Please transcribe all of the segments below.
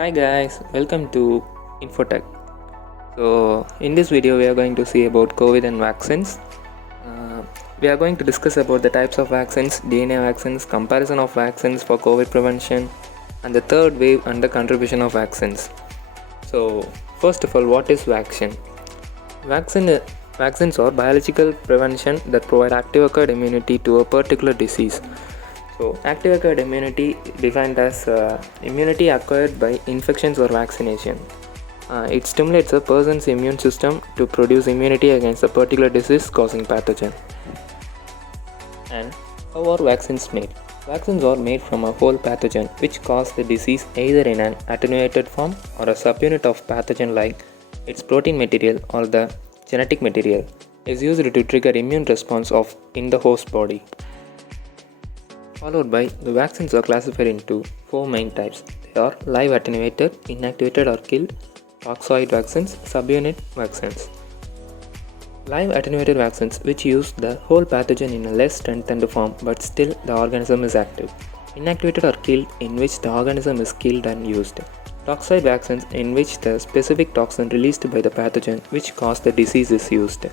Hi guys, welcome to Infotech. So in this video we are going to see about COVID and vaccines. We are going to discuss about the types of vaccines, DNA vaccines, comparison of vaccines for COVID prevention, and the third wave and the contribution of vaccines. So first of all, what is vaccine? Vaccines are biological prevention that provide active acquired immunity to a particular disease. So, active acquired immunity defined as immunity acquired by infections or vaccination. It stimulates a person's immune system to produce immunity against a particular disease causing pathogen. And how are vaccines made? Vaccines are made from a whole pathogen which causes the disease either in an attenuated form or a subunit of pathogen like its protein material or the genetic material is used to trigger immune response of in the host body. Followed by the vaccines are classified into four main types. They are live attenuated, inactivated or killed, toxoid vaccines, subunit vaccines. Live attenuated vaccines which use the whole pathogen in a less strengthened form but still the organism is active. Inactivated or killed in which the organism is killed and used. Toxoid vaccines in which the specific toxin released by the pathogen which caused the disease is used.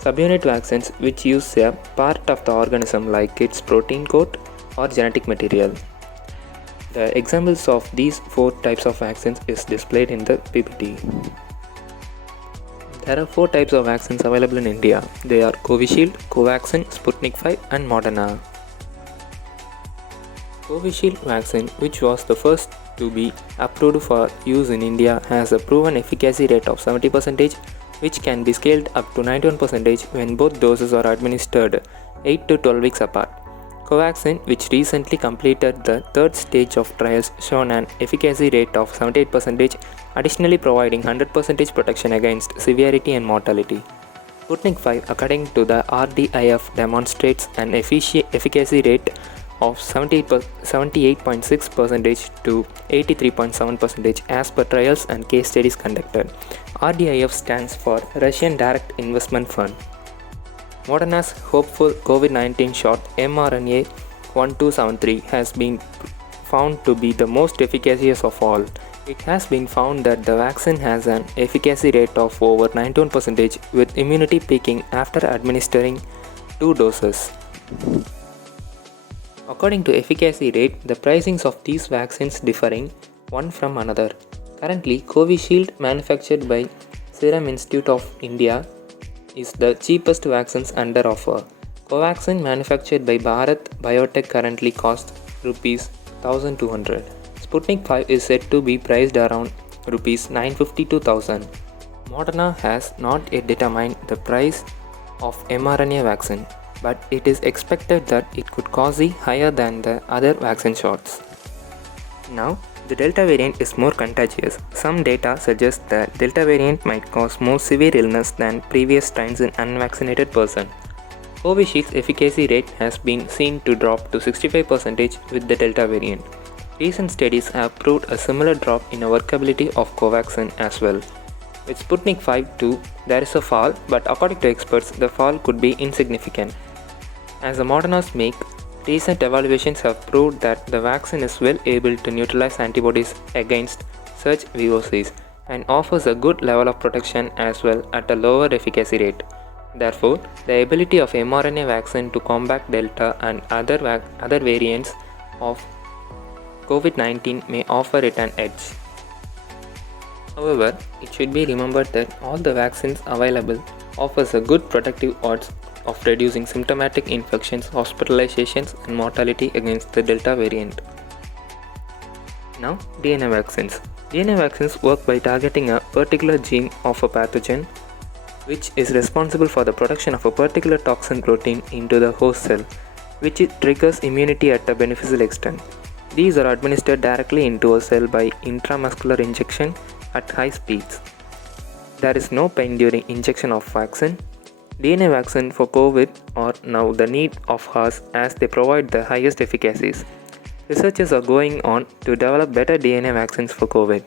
Subunit vaccines which use a part of the organism like its protein coat or genetic material. The examples of these four types of vaccines is displayed in the PPT. There are four types of vaccines available in India. They are Covishield, Covaxin, Sputnik 5 and Moderna. Covishield vaccine, which was the first to be approved for use in India, has a proven efficacy rate of 70%, which can be scaled up to 91% when both doses are administered 8 to 12 weeks apart. Covaxin, which recently completed the third stage of trials, shown an efficacy rate of 78%, additionally providing 100% protection against severity and mortality. Sputnik 5, according to the RDIF, demonstrates an efficacy rate of 78.6% to 83.7% as per trials and case studies conducted. RDIF stands for Russian Direct Investment Fund. Moderna's hopeful COVID-19 shot mRNA 1273 has been found to be the most efficacious of all. It has been found that the vaccine has an efficacy rate of over 91% with immunity peaking after administering 2 doses. According to efficacy rate, the pricings of these vaccines differing one from another. Currently, Covishield, manufactured by Serum Institute of India, is the cheapest vaccines under offer. Covaxin, manufactured by Bharat Biotech, currently costs Rs 1200. Sputnik 5 is said to be priced around Rs 950 to 1000. Moderna has not yet determined the price of mRNA vaccine, but it is expected that it could cost higher than the other vaccine shots. Now, the Delta variant is more contagious. Some data suggest that Delta variant might cause more severe illness than previous strains in unvaccinated persons. Covishield's efficacy rate has been seen to drop to 65% with the Delta variant. Recent studies have proved a similar drop in the workability of Covaxin as well. With Sputnik 5 too, there is a fall, but according to experts, the fall could be insignificant. As the Moderna's make, recent evaluations have proved that the vaccine is well able to neutralize antibodies against such VOCs and offers a good level of protection as well at a lower efficacy rate. Therefore, the ability of mRNA vaccine to combat Delta and other variants of COVID-19 may offer it an edge. However, it should be remembered that all the vaccines available offers a good protective odds of reducing symptomatic infections, hospitalizations and mortality against the Delta variant. Now, DNA vaccines. DNA vaccines work by targeting a particular gene of a pathogen which is responsible for the production of a particular toxin protein into the host cell, which triggers immunity at a beneficial extent. These are administered directly into a cell by intramuscular injection at high speeds. There is no pain during injection of vaccine. DNA vaccine for COVID are now the need of us as they provide the highest efficacies. Researchers are going on to develop better DNA vaccines for COVID.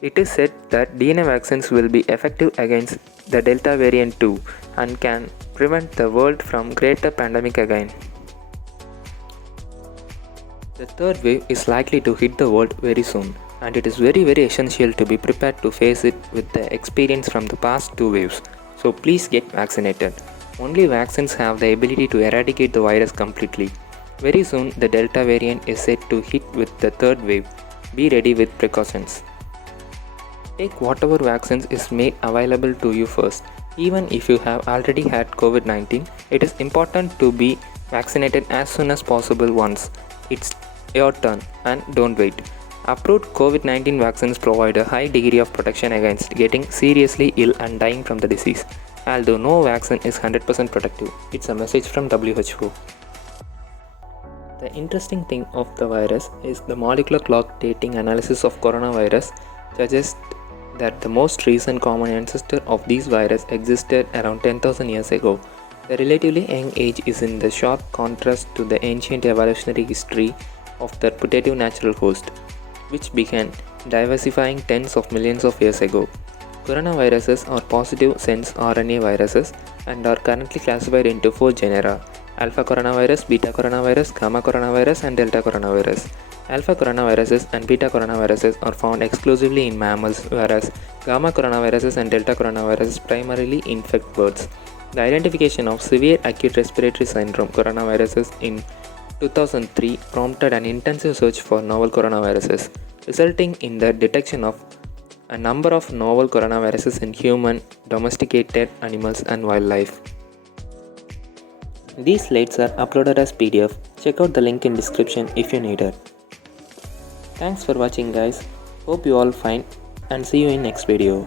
It is said that DNA vaccines will be effective against the Delta variant too and can prevent the world from greater pandemic again. The third wave is likely to hit the world very soon and it is very essential to be prepared to face it with the experience from the past two waves. So please get vaccinated. Only vaccines have the ability to eradicate the virus completely. Very soon, the Delta variant is set to hit with the third wave. Be ready with precautions. Take whatever vaccines is made available to you first. Even if you have already had COVID-19, it is important to be vaccinated as soon as possible once it's your turn, and don't wait. Approved COVID-19 vaccines provide a high degree of protection against getting seriously ill and dying from the disease. Although no vaccine is 100% protective, it's a message from WHO. The interesting thing of the virus is the molecular clock dating analysis of coronavirus suggests that the most recent common ancestor of these viruses existed around 10,000 years ago. The relatively young age is in the sharp contrast to the ancient evolutionary history of the putative natural host, which began diversifying tens of millions of years ago. Coronaviruses are positive sense RNA viruses and are currently classified into four genera: alpha coronavirus, beta coronavirus, gamma coronavirus, and delta coronavirus. Alpha coronaviruses and beta coronaviruses are found exclusively in mammals, whereas gamma coronaviruses and delta coronaviruses primarily infect birds. The identification of severe acute respiratory syndrome coronaviruses in 2003 prompted an intensive search for novel coronaviruses, resulting in the detection of a number of novel coronaviruses in human, domesticated animals, and wildlife. These slides are uploaded as PDF. Check out the link in description if you need it. Thanks for watching, guys. Hope you all fine and see you in next video.